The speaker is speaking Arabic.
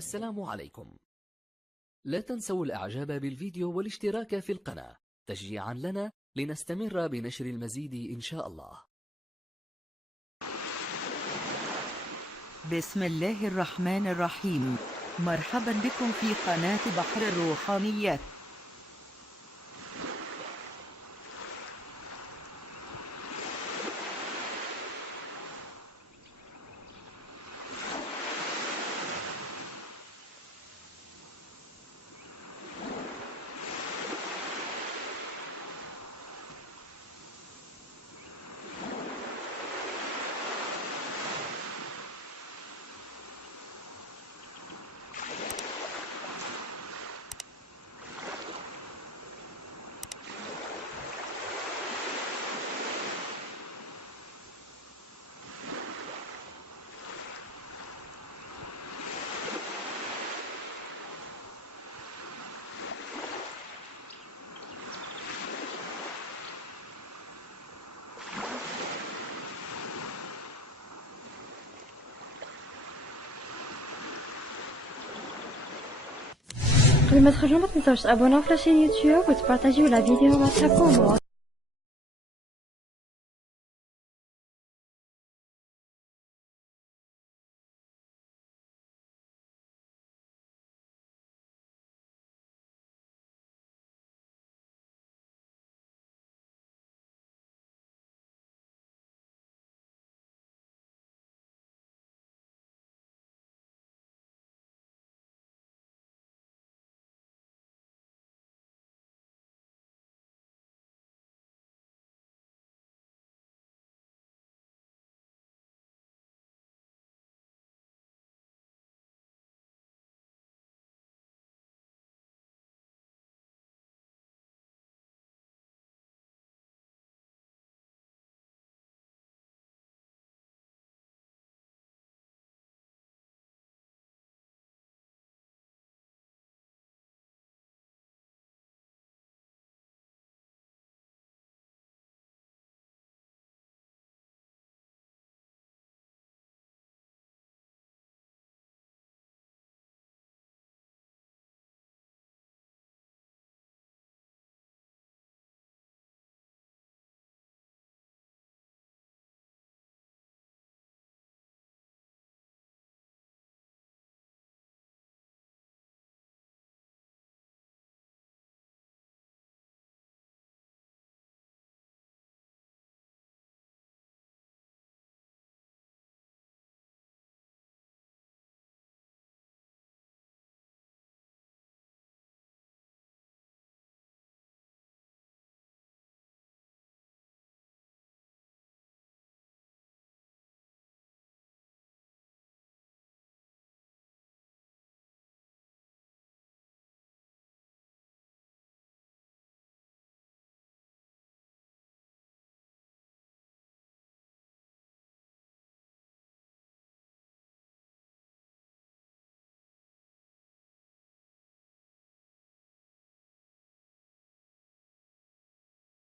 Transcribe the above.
السلام عليكم. لا تنسوا الإعجاب بالفيديو والاشتراك في القناة تشجيعا لنا لنستمر بنشر المزيد إن شاء الله. بسم الله الرحمن الرحيم. مرحبا بكم في قناة بحر الروحانيات. قبل ما تخرجوا ما تنساوش تابوناو في لاشين يوتيوب وتبارطاجيو لا فيديو مع صحابكم.